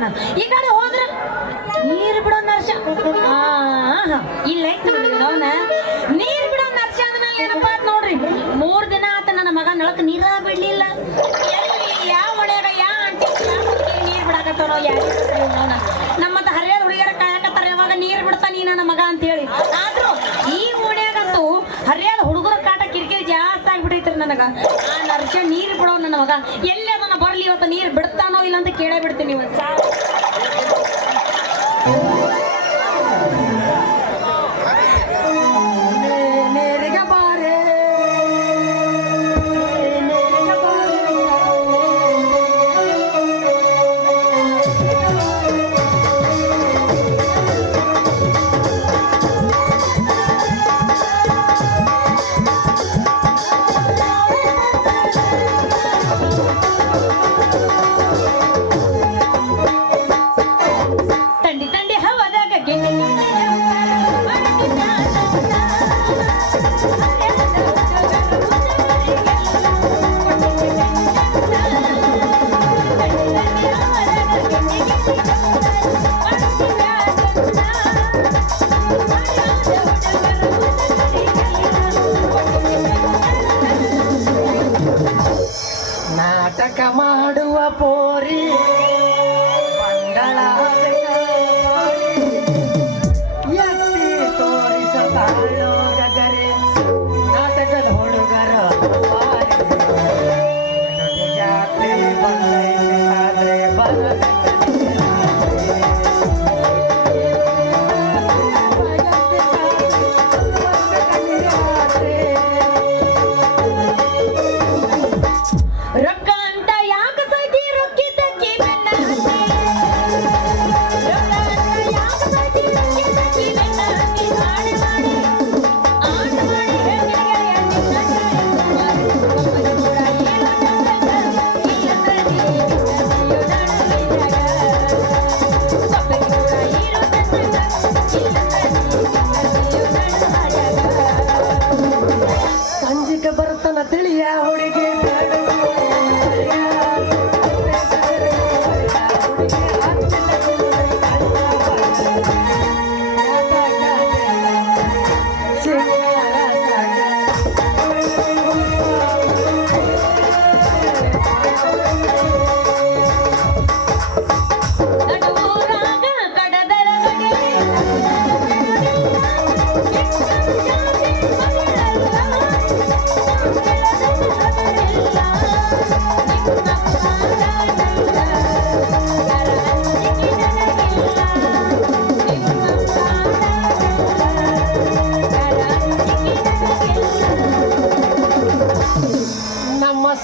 ಬಿಡ್ತಾನ. ಈ ಕಡೆ ಹೋದ್ರ ನೀರ್ ಬಿಡೋ ನರ್ಸ. ಇಲ್ಲ ಅವನ ನೀರ್ ಬಿಡೋ ನರ್ಸ ಅಂದ್ಮೇಲೆ ಏನಪ್ಪ ಅಂತ ನೋಡ್ರಿ, 3 ದಿನ ಆತ ನನ್ನ ಮಗ ನಳಕ್ ನೀರ ಬಿಡ್ಲಿಲ್ಲ. ಎಲ್ಲಿ ಯಾವ ಹೊಳೆಯಾಗ ಯಾವ ಅಂಟಿ ನೀರ್ ಬಿಡಾಕತ್ತವನೋ ಯಾರು ನಮ್ಮತ್ತ ಹರಿಯಾದ ಹುಡುಗಿಯರ ಕಾಯಕತ್ತಾರ, ಯಾವಾಗ ನೀರ್ ಬಿಡ್ತಾನ ನನ್ನ ಮಗ ಅಂತ ಹೇಳಿ. ಆದ್ರೂ ಈ ಓಣ್ಯಾಗಂತೂ ಹರಿಯಾದ ಹುಡುಗರ ಕಾಟ ಕಿರಿಕಿರಿ ಜಾಸ್ತಿ ಆಗ್ಬಿಟ್ಟೈತ್ರಿ ನನಗ. ಆ ನರ್ಸ ನೀರ್ ಬಿಡೋ ನನ್ನ ಮಗ ಎಲ್ಲಿ ಅದನ್ನ ಬರ್ಲಿ, ಇವತ್ತು ನೀರ್ ಬಿಡ್ತಾನೋ ಇಲ್ಲ ಅಂತ ಕೇಳೇ ಬಿಡ್ತೀನಿ ಇವತ್ತು. ನಾಟಕ ಮಾಡುವ ಪೋರಿ ಬಂಗಳಾದ ಎತ್ತಿ ತೋರಿಸತಾಳೋ ಗಗರೆ ನಾಟಕದ ಹುಡುಗರ ಜಾತ್ರೆ ಬಂದೈತೆ ಆದ್ರೆ ಬರಬೇಕು. ಬರುತ್ತಾನ ತಿಳಿಯ ಹುಡುಗಿ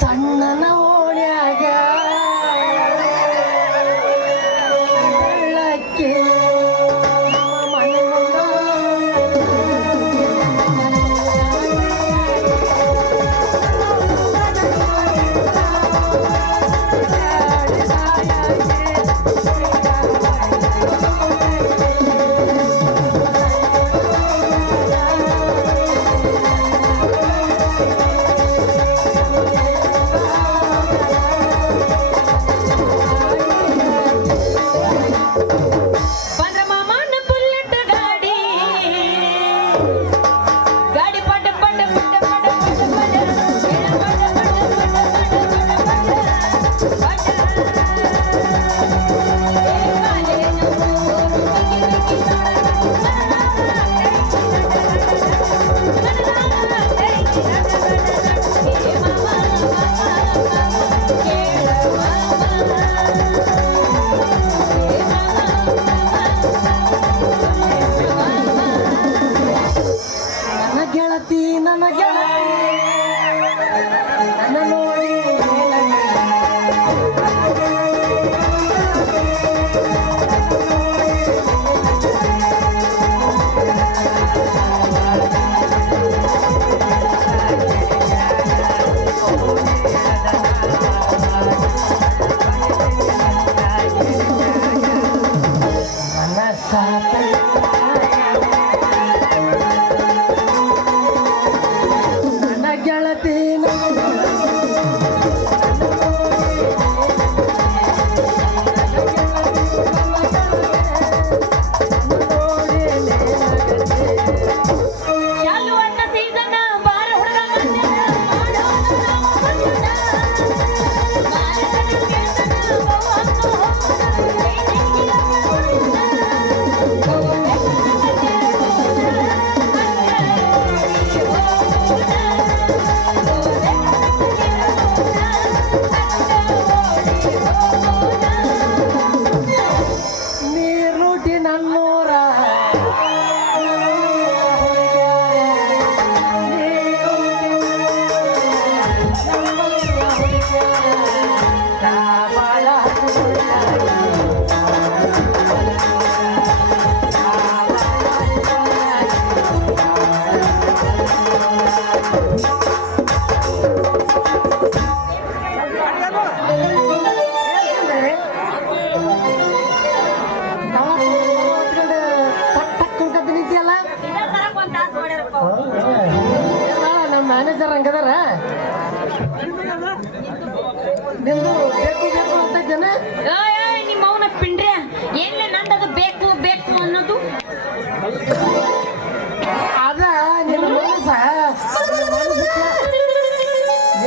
ಸಣ್ಣನ ಓಣ್ಯಾಗ ಬೆಳ್ಳಕ್ಕೆ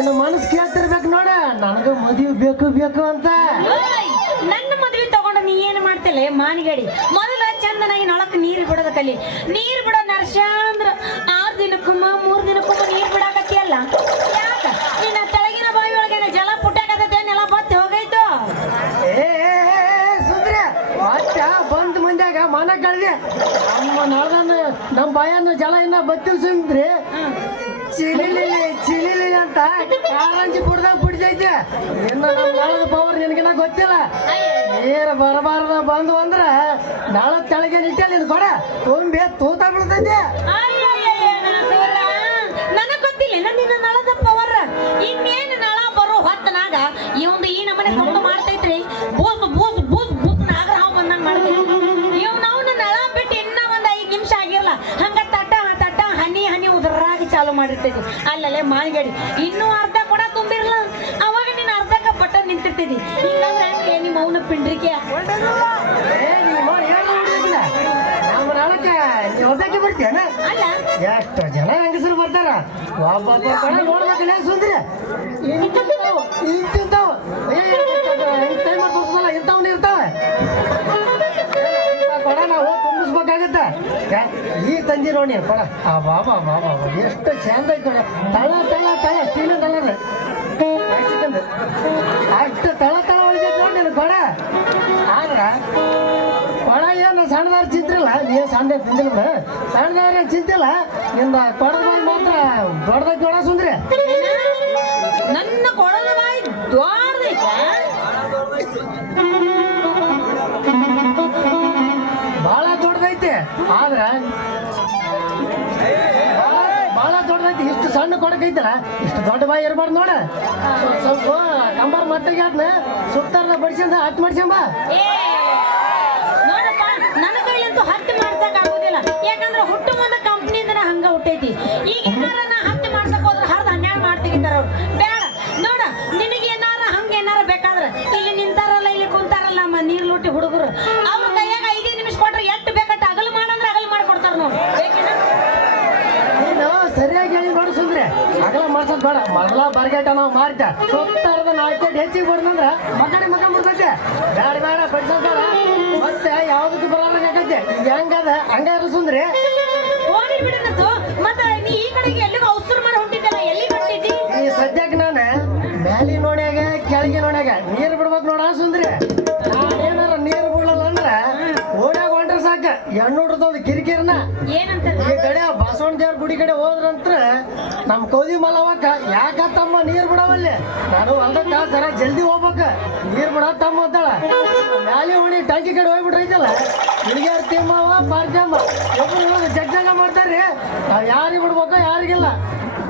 ನಿನ್ನ ಮನಸ್ಸು ಕೇಳ್ತಿರ್ಬೇಕು ನೋಡ ನನಗೆ ಮದುವೆ ಬೇಕು ಬೇಕು ಅಂತ. ಓಯ್, ನನ್ನ ಮದ್ವೆ ತಗೊಂಡು ನೀ ಏನು ಮಾಡ್ತಿಲ್ಲ ಮಾನಿಗಡಿ? ಮೊದಲ ಚಂದನಾಗಿ ನೊಳಕ್ ನೀರು ಬಿಡೋದ ಕಲಿ. ನೀರು ಬಿಡೋ ನರ್ಷ ಅಂದ್ರ 6 ದಿನಕ್ಕೊಮ್ಮ 3 ದಿನಕ್ಕೊಮ್ಮ ನೀರು ಬಿಡಾಕತ್ತಿಯಲ್ಲ, ಯಾಕ? ನಿನ್ನ ತೆಳಗಿನ ಬಾವಿ ಒಳಗೇನ ಜಲ ಪುಟ್ಟಾಕತ್ತೇನೆಲ್ಲ ಬತ್ತಿ ಹೋಗೈತು? ಸುಂದ್ರಿ ಮತ್ತೆ ಬಂದ್ ಮಂದ್ಯಾಗ ಮನ ಕಳ್ದೆ ನಮ್ಮ ಬಾಯನ್ನ ಜಲ ಇನ್ನ ಬತ್ತಿಲ್ ಸುಂದ್ರಿ ಚಿಲಿಲಿ ಅಂತ ಕಾರಂಜಿ ಕುಡ್ದಾಗ ಬಿಡ್ತೈತೆ. ಇನ್ನು ನಮ್ಮ ನಾಳದ ಪವರ್ ನಿನಗಿನ ಗೊತ್ತಿಲ್ಲ. ನೀರು ಬರಬಾರ್ದ ಬಂದು ಅಂದ್ರ ನಾಳ ತೆಳಗೆ ನಿಟ್ಟಲ್ಲಿ ಇದು ಕೊಡ ತುಂಬಿ ತೂತ ಬಿಡ್ತೈತೆ. ನನಗ್ ಗೊತ್ತಿಲ್ಲ ನಿನ್ನ ನಳದ ಪವರ್. ಇನ್ನೇನು ನಳ ಬರೋ ಹೊತ್ತನಾಗ ಇವಂದು ಈ ನಮ್ಮನೆ ಸೌಂಡ್ ಮಾಡ್ತೈತ್ರಿ. ಬೂಸ್ ಬೂಸ್ ಬೂಸ್ ಬೂಸ್ ನಾಗರ ಹಾವು ಬಂದಂಗ ಮಾಡ್ತೈತಿ. ಇವ್ ನಾವು ನಳ ಬಿಟ್ಟು ಇನ್ನ ಒಂದ್ 5 ನಿಮಿಷ ಆಗಿರ್ಲ ಹಂಗ ತಟ್ಟ ತಟ್ಟ ಹನಿ ಹನಿ ಉದುರಾಗಿ ಚಾಲು ಮಾಡಿರ್ತೈತಿ. ಅಲ್ಲಲ್ಲೇ ಮಾಲ್ಗಡಿ ಇನ್ನೂ ಅರ್ಧ ಕೂಡ ತುಂಬಿರ್ಲ, ಅವಾಗ ನೀನ್ ಅರ್ಧಕ್ಕ ಬಟನ್ ನಿಂತಿರ್ತಿದಿ. ಇಲ್ಲಾಂದ್ರೆ ಹಂಗೆ ನಿಮ್ಮ ಅವನ ಪಿಂಡ್ರಿಕೆ ನಮ್ಮ ನಾಳಕ್ಕೆ ಹೊರದಾಕಿ ಬರ್ತೀಯನ? ಅಲ್ಲ ಎಷ್ಟು ಜನ ಹೆಂಗಸರು ಬರ್ತಾರ, ಒಬ್ಬೊಬ್ಬ ಕಡೆ ನೋಡ್ಬೇಕಿಲ್ಲ ಸುಂದ್ರಿ. ಇಂತಿಂತಾವ ಟೈಮ್ ತೋರಿಸಲ್ಲ ಇಂಥವ್ನು ಇರ್ತಾವೆ. ಕೊಡ ನಾವು ತುಂಬಿಸ್ಬೇಕಾಗತ್ತೆ. ಈಗ ತಂದಿ ನೋಡಿ ಕೊಡ. ಆ ಬಾಬಾ ಬಾಬಾ ಎಷ್ಟು ಚಂದ ಐತೆ ನೋಡ. ತಳ ತಳ ತಳ ಸ್ಟೀಲ್ ತಳದ ಅಷ್ಟು ತಳ ತಳ ಒಳಗೈತೆ ನೋಡಿ ನೀನು ಕೊಡ. ಆದ್ರ ಕೊಡ ಏನು ಸಣ್ಣದಾರ ಚಿಂತಿಲ್ಲ, ನೀನು ಸಣ್ಣ ತಿಂದಿಲ್ಲ ಬಿಡ. ಸಣ್ಣದಾರ ಏನು ಚಿಂತಿಲ್ಲ, ನಿಂದ ಕೊಡದ ಬಾಯಿ ಮಾತ್ರ ದೊಡ್ಡದೈತೆ ನೋಡ ಸುಂದ್ರಿ. ನನ್ನ ಕೊಡದ ಬಾಯಿ ದೊಡ್ಡದೈತ, ಭಾಳ ದೊಡ್ಡದೈತೆ. ಆದ್ರ ಭಾಳ ದೊಡ್ಡದೈತಿ. ಇಷ್ಟು ಸಣ್ಣ ಕೊಡಕೈತಲ್ಲ, ಇಷ್ಟು ದೊಡ್ಡ ಬಾಯಿ ಇರಬಾರ್ದು ನೋಡ. ಸ್ವಲ್ಪ ಕಂಬಾರ ಮಟ್ಟಿಗೆ ಅದನ್ನ ಸುತ್ತಾರ ಬಡಿಸಿಂದ ಹತ್ತು ಮಾಡ್ಸ್ಯಂಬ. ಏ ನೋಡಪ್ಪ, ನನ್ನ ಕೈಲಂತೂ ಹತ್ತಿ ಮಾಡ್ಸಕ್ ಆಗೋದಿಲ್ಲ. ಯಾಕಂದ್ರೆ ಹುಟ್ಟು ಮುಂದ ಕಂಪ್ನಿಯಿಂದ ಹಂಗ ಹುಟ್ಟೈತಿ. ಈಗ ಏನಾರ ನಾ ಹತ್ತಿ ಮಾಡ್ಸಕ್ ಹೋದ್ರೆ ಹರ್ದು 12 ಮಾಡಿ ತೆಗಿತಾರ ಅವ್ರು. ಬೇಡ ನೋಡ, ನಿನಗೆ ಏನಾರ ಹಂಗ ಏನಾರ ಬೇಕಾದ್ರೆ ಇಲ್ಲಿ ನಿಂತಾರಲ್ಲ, ಇಲ್ಲಿ ಕುಂತಾರಲ್ಲ ನಮ್ಮ ನೀರ್ ಲೂಟಿ ಹುಡುಗರು, ಅವ್ರ ಕೈಯಾಗ 5 ನಿಮಿಷ ಕೊಟ್ರೆ ಎಷ್ಟು ಬೇಕಟ್ಟ ಅಗಲ್ ಮಾಡಂದ್ರೆ ಅಗಲ್ ಮಾಡ್ಕೊಡ್ತಾರ ನೋಡಿ. ನೀನು ಸರಿಯಾಗಿ ಹೇಳಿ ನೋಡು ಸುಂದ್ರಿ. ಅಗಲ ಮಾಡ್ಸೋದ್ ಬೇಡ, ಮೊದಲ ಬರ್ಗೇಟ ನಾವು ಮಾಡ್ತ ಸುತ್ತಾರದ 4 ಹೆಚ್ಚಿಗೆ ಬಡ್ದಂದ್ರ ಮಗ ಮುಡ್ತೈತೆ. ಬೇಡ ಬೇಡ ಬಡ್ಸೋದ್ ಬೇಡ, ಮತ್ತೆ ಯಾವ್ದಕ್ಕೆ ಬರೋದಂಗ ಆಗೈತೆ. ಈಗ ಹೆಂಗದ ಹಂಗ ಇರು ಸುಂದ್ರಿ. ಹೋಗಿ ಬಿಡುತ್ತ. ಮತ್ತೆ ನೀ ಈ ಕಡೆಗೆ ಎಲ್ಲಿಗೂ ಔಸರು ಮಾಡಿ ಹೊಂಟಿದ್ದಲ್ಲ, ಎಲ್ಲಿ ಹೊಂಟಿದ್ದಿ? ಈ ಸದ್ಯಕ್ಕೆ ನಾನು ಮ್ಯಾಲಿ ನೋಡ್ಯಾಗ ಕೆಳಗೆ ನೋಡ್ಯಾಗ ನೀರು ಬಿಡ್ಬೇಕು ನೋಡ ಸುಂದ್ರಿ. ನಾನೇನಾರ ನೀರು ಬಿಡಲ್ಲ ಅಂದ್ರೆ ಓಡ್ಯಾಗ ಹೊಂಟ್ರೆ ಸಾಕ ಹೆಣ್ಣುಡ್ರದ ಒಂದು ಕಿರಿಕಿರಿನ. ಏನಂತ ಈ ಕಡೆ ಬಸವಣ್ಣ ದೇವ್ರ ಗುಡಿ ಕಡೆ ಹೋದ್ರಂತ್ರ ನಮ್ಮ ಕೌದಿ ಮಲ್ಲವಕ್ಕ ಯಾಕತ್ತಮ್ಮ ನೀರು ಬಿಡವಲ್ಲಿ, ನಾನು ಹೊಲ್ದಕ್ಕ ಜರ ಜಲ್ದಿ ಹೋಗ್ಬೇಕ ನೀರು ಬಿಡ ತಮ್ಮ ಅಂತಾಳ. ಮ್ಯಾಲಿ ಓಣಿ ಟಂಕಿ ಕಡೆ ಹೋಗ್ಬಿಟ್ರೈತಲ್ಲ, ಹುಡುಗಿಯರ್ ತಿಮ್ಮವ ಪಾರ್ಜಮ್ಮ ಒಬ್ಬರು ಜಗ್ಜಾಗ ಮಾಡ್ತಾರ್ರಿ. ನಾವ್ ಯಾರಿಗೆ ಬಿಡ್ಬೇಕ ಯಾರಿಗಿಲ್ಲ.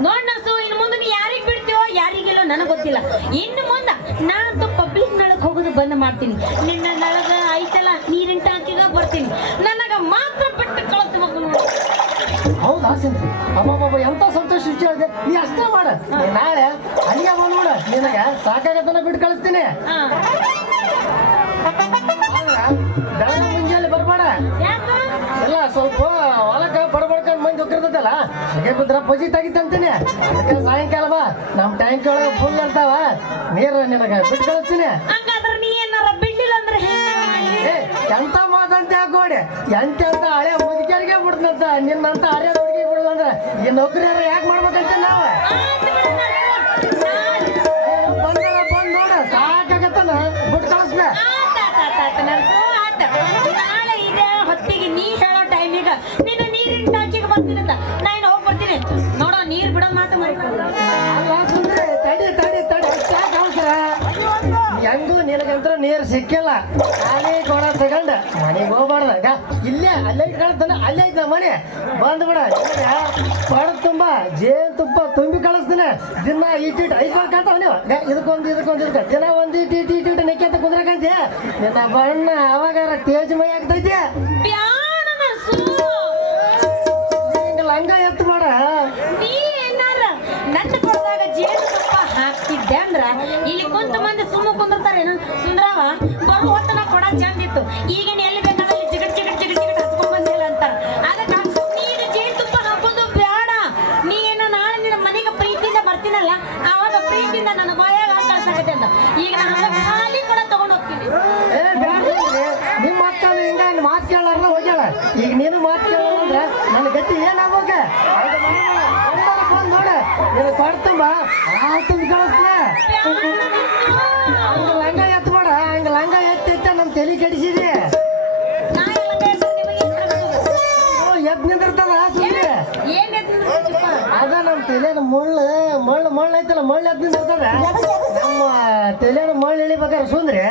ನೋಡ್ ನರ್ಸು, ಇನ್ನು ಮುಂದೆ ನೀ ಯಾರಿಗ್ ಬಿಡ್ತೀವೋ ಯಾರಿಗಿಲ್ಲೋ ನನಗೆ ಗೊತ್ತಿಲ್ಲ. ಇನ್ನು ಮುಂದೆ ನಾನಂತೂ ಪಬ್ಲಿಕ್ ನಳಕ್ ಹೋಗೋದು ಬಂದ್ ಮಾಡ್ತೀನಿ. ನಿನ್ನ ನಳಗ ಐತಲ್ಲ ನೀರಿನ ಟಾಕಿಗ ಬರ್ತೀನಿ, ನನಗ ಮಾತ್ರ ಬಿಟ್ಟು ಕಳಿಸ್ಬೇಕು ನೋಡಿ. ಹೌದಾ ಸಿಂದ್ರಿ? ಅಬ್ಬಬ್ಬ ಎಂತ ಸಂತೋಷ ವಿಷಯ ಇದೆ. ನೀ ಅಷ್ಟೇ ಮಾಡ, ನಾಳೆ ಅಲ್ಲಿಗೆ ಬಂದ್ಬಿಡ, ನಿನಗೆ ಸಾಕಾಗತ್ತನ ಬಿಟ್ಟು ಕಳಿಸ್ತೀನಿ. ಬೆಳಗ್ಗೆ ಮುಂಜಾನೆ ಬರ್ಬೇಡ. ಯಾಕ? ಎಲ್ಲ ಸ್ವಲ್ಪ ಹೊಲಕ್ಕ ಬಡಬಡ್ಕೊಂಡು ಮಂದಿ ಹೋಗಿರ್ತದಲ್ಲ, ಹಾಗೆ ಬಿದ್ರ ಪಜಿ ತೆಗಿತಂತೀನಿ. ಅದಕ್ಕೆ ಸಾಯಂಕಾಲ ಬಾ, ನಮ್ಮ ಟ್ಯಾಂಕ್ ಒಳಗೆ ಫುಲ್ ಇರ್ತಾವ, ನೀರು ನಿನಗೆ ಬಿಟ್ಟು ಕಳಿಸ್ತೀನಿ. ಹಂಗಾದ್ರೆ ನೀ ಏನಾರ ಬಿಡ್ಲಿಲ್ಲ ಅಂದ್ರೆ ಏ ಎಂತ ಮಾತಂತ ಹಾಕೋಡಿ, ಎಂತೆಂತ ಹಳೆ ಮುದುಕಿಯರಿಗೆ ಬಿಡ್ತಂತ, ನಿನ್ನಂತ ಹಳೆ ಹುಡುಗಿ ಬಿಡುದಂದ್ರೆ ಈ ನೌಕರಿಯಾರ ಯಾಕೆ ಮಾಡ್ಬೇಕಂತ ನಾವು ಬಂದ್ ನೋಡ ಸಾಕಾಗತ್ತನ ಬಿಟ್ಟು ಕಳಿಸ್ಬೇ. ನಾಳೆ ಇದೇ ಹೊತ್ತಿಗೆ ನೀ ಹೇಳೋ ಟೈಮಿಗೆ ನಿನ್ನ ನೀರಿನ ಟಾಕಿಗೆ ಬರ್ತೀನಂತ ನಾನು ಹೋಗಿ ಬರ್ತೀನಿ. ನೋಡೋ ನೀರು ಬಿಡೋದು ಮಾತು ಮಾಡ್ಕೊಂಡು ಅಲ್ಲ ಸುಂದ್ರಿ, ತಡಿ ತಡಿ ತಡಿ, ಅಷ್ಟ್ಯಾಕೆ ಅವಸರ? ಹೆಂಗೂ ನಿನಗಂತ್ರ ನೀರು ಸಿಕ್ಕಿಲ್ಲ, ನಾನೇ ಕೊಡ ತಗೊಂಡ ಮನೆಗೆ ಹೋಗ್ಬಾರ್ದ. ಇಲ್ಲೇ ಅಲ್ಲೇ ಇಟ್ಕೊಳ್ತಾನೆ, ಅಲ್ಲೇ ಐತೆ ಮನೆ ಬಂದ್ಬಿಡ. ಕೊಡ ತುಂಬ ಜೇನು ತುಪ್ಪ ತುಂಬಿ ಕಳಿಸ್ತೀನಿ. ದಿನ ಇಟ್ಟಿಟ್ಟು 5 ಬರ್ಕಂತಾವ ನೀವು, ಇದಕ್ಕೊಂದು ದಿನ ಒಂದು ಇಟ್ಟು ನೆಕ್ಕಂತ ಕುಂದ್ರಕಂತೆ. ನಿನ್ನ ಬಣ್ಣ ಅವಾಗಾರ ತೇಜ್ ಮೈ ಆಗ್ತೈತಿ. ಹಿಂಗ ಲಂಗ ಎತ್ತು ಮಾಡ. ನೀ ಏನಾರ ನನ್ನ ಕೊಡದಾಗ ಜೇನು ತುಪ್ಪ ಹಾಕ್ತಿದ್ದೆ ಅಂದ್ರ ಇಲ್ಲಿ ಕುಂತ ಮಂದಿ ಸುಮ್ಮ ಕುಂದಿರ್ತಾರೇನು? ಸುಂದ್ರವ ಬರು ಹೊತ್ತನ ಕೊಡ ಚಂದ ಇತ್ತು, ಈಗಿನ ಎಲ್ಲಿ ಬೇಕಾದಲ್ಲಿ ಜಿಗಟ್ ಹಚ್ಕೊಂಡ್ ಬಂದಿಲ್ಲ ಅಂತಾರ. ಅದಕ್ಕ ನೀನು ಜೇನು ತುಪ್ಪ ಹಾಕೋದು ಬೇಡ. ನೀ ಏನೋ ನಾಳೆ ನಿನ್ನ ಮನೆಗೆ ಪ್ರೀತಿಯಿಂದ ಬರ್ತೀನಲ್ಲ, ಆವಾಗ ಹೋಗ ನೋಡ ನೀನು ಕೊಡ್ತಂಬ ತುಂಬ ಕಳಿಸ್ನ ಹಂಗ ಲಂಗ ಎತ್ ಬೇಡ ಹಂಗ ಲಂಗ ಎತ್ತ ನಮ್ ತಲೆ ಕೆಡಿಸಿದೆ ನಾ ಎಲ್ಲ ಬೇಕು ನಿಮಗೆ ಎದ್ ನಿಂದಿರ್ತದ ಸುಮ್ಮನೆ ಏನ್ ಎತ್ತಿದ್ರಪ್ಪ? ಅದ ನಮ್ ತಲೆನ ಮುಳ್ಳು ಐತಲ್ಲ ಮುಳ್ಳು ಎದ್ ನಿಂದಿರ್ತದ ನಮ್ಮ ತಲೆನ ಮುಳ್ಳು ಇಳಿಬೇಕಾರೆ ಸುಂದ್ರಿ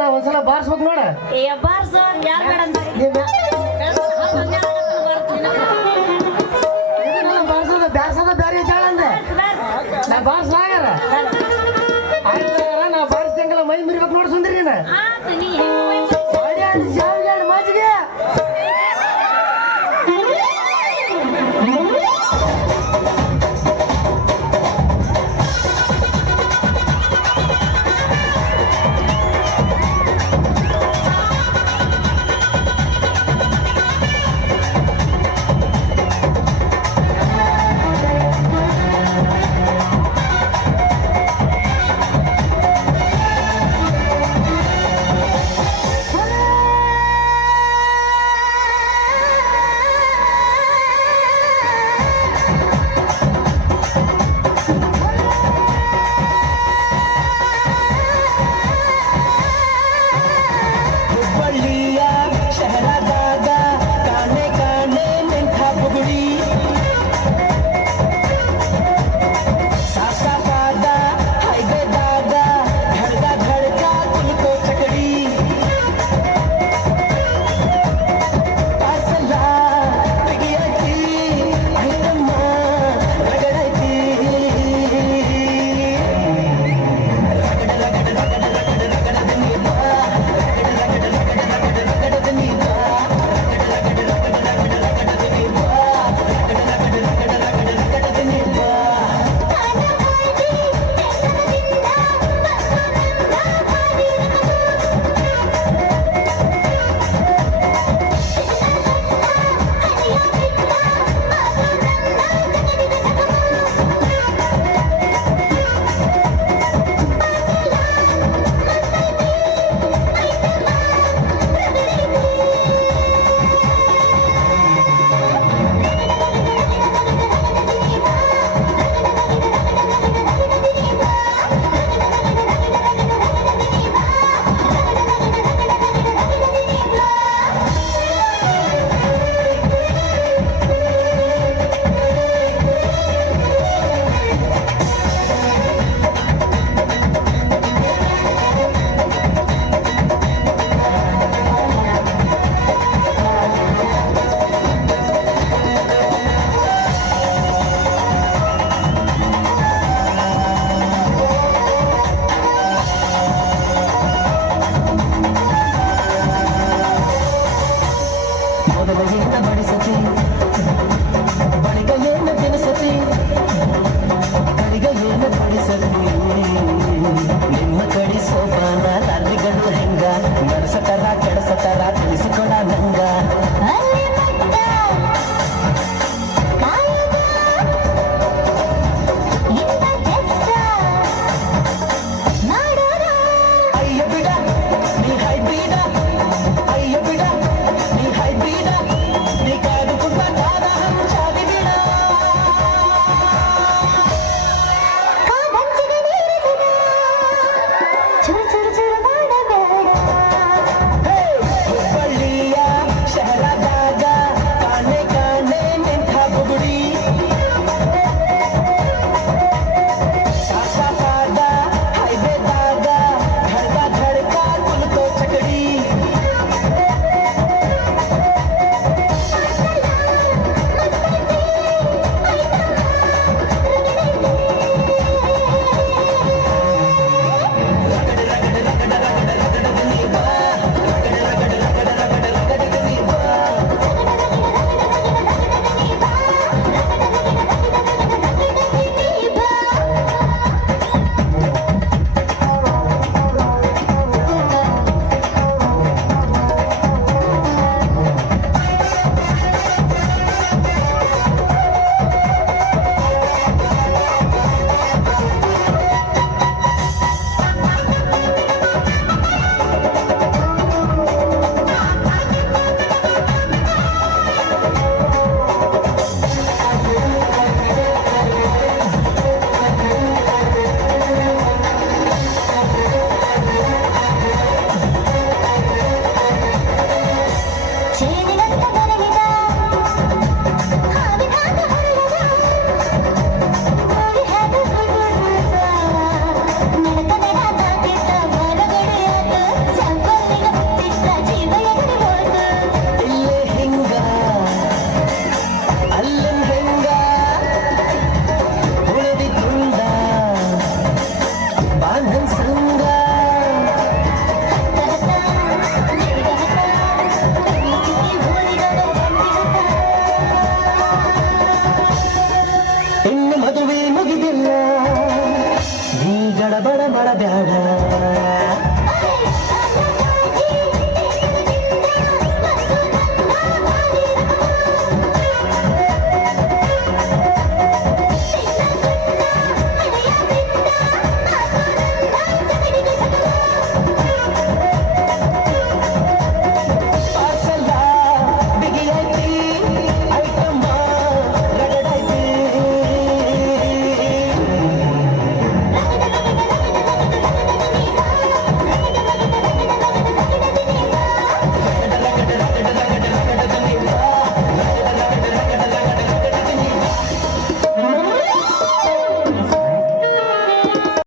ನಾವ್ ಒಂದ್ಸಲ ಬಾರ್ಸ್ಬೇಕು ನೋಡ ಏ ಬಾರ್ಸು ಯಾರು ಬೇಡ ಅಂತಾರೆ ನೀವ್